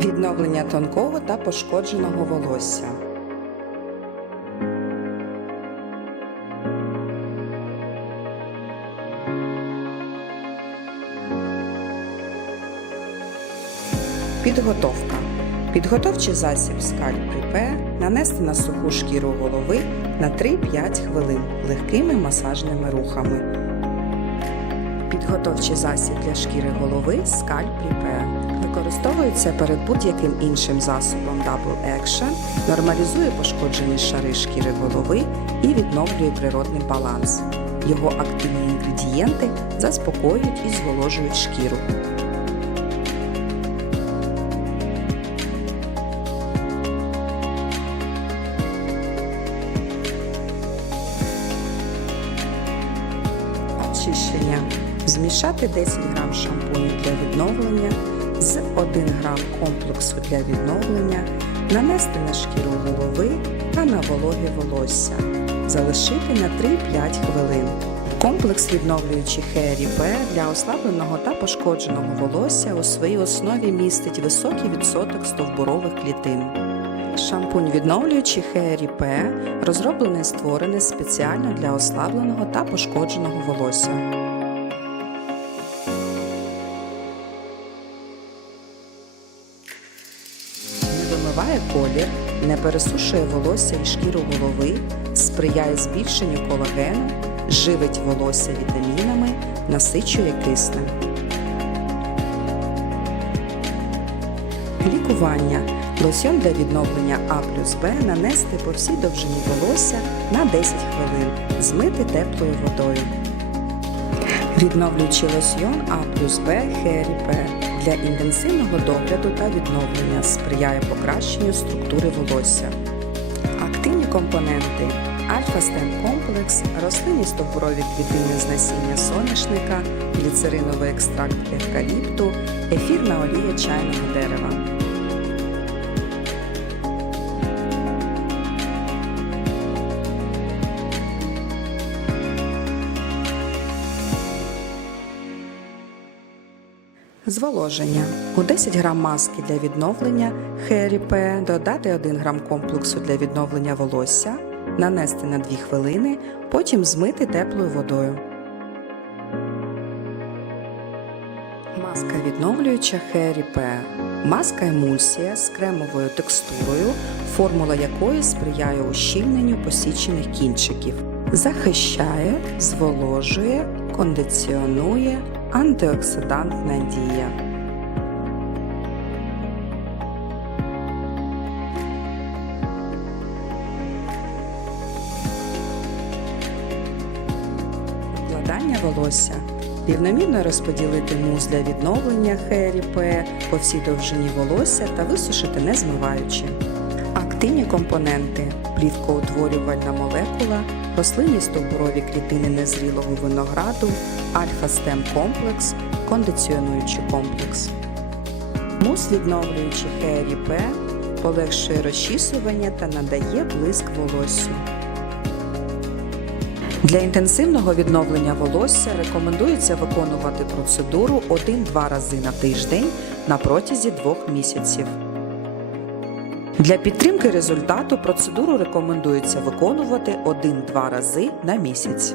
Відновлення тонкого та пошкодженого волосся. Підготовка. Підготовчий засіб Scalp Repair нанести на суху шкіру голови на 3-5 хвилин легкими масажними рухами. Підготовчий засіб для шкіри голови Scalp Repair. Використовується перед будь-яким іншим засобом Double Action, нормалізує пошкоджені шари шкіри голови і відновлює природний баланс. Його активні інгредієнти заспокоюють і зволожують шкіру. Очищення. Змішати 10 г шампуню для відновлення з 1 г комплексу для відновлення, нанести на шкіру голови та на вологе волосся. Залишити на 3-5 хвилин. Комплекс відновлюючий Hair Repair для ослабленого та пошкодженого волосся у своїй основі містить високий відсоток стовбурових клітин. Шампунь відновлюючий Repair розроблений і створений спеціально для ослабленого та пошкодженого волосся. Не колір, не пересушує волосся і шкіру голови, сприяє збільшенню колагену, живить волосся вітамінами, насичує киснем. Лікування. Лосьон для відновлення А плюс Б нанести по всій довжині волосся на 10 хвилин, змити теплою водою. Відновлюючий лосьйон А плюс Б Repair для інтенсивного догляду та відновлення сприяє покращенню структури волосся. Активні компоненти Альфа-стем комплекс, рослинні стовбурові клітини з насіння соняшника, гліцериновий екстракт евкаліпту, ефірна олія чайного дерева. Зволоження. У 10 г маски для відновлення Repair додати 1 г комплексу для відновлення волосся, нанести на 2 хвилини, потім змити теплою водою. Маска відновлююча Repair. Маска емульсія з кремовою текстурою, формула якої сприяє ущільненню посічених кінчиків. Захищає, зволожує, кондиціонує, антиоксидантна дія. Укладання волосся. Рівномірно розподілити мус для відновлення Hair по всій довжині волосся та висушити не змиваючи. Активні компоненти плівкоутворювальна молекула, рослинні стовбурові клітини незрілого винограду, альфа-стем комплекс, кондиціонуючий комплекс. Мус відновлюючий Hair полегшує розчісування та надає блиск волоссю. Для інтенсивного відновлення волосся рекомендується виконувати процедуру 1-2 рази на тиждень на протязі 2 місяців. Для підтримки результату процедуру рекомендується виконувати 1-2 рази на місяць.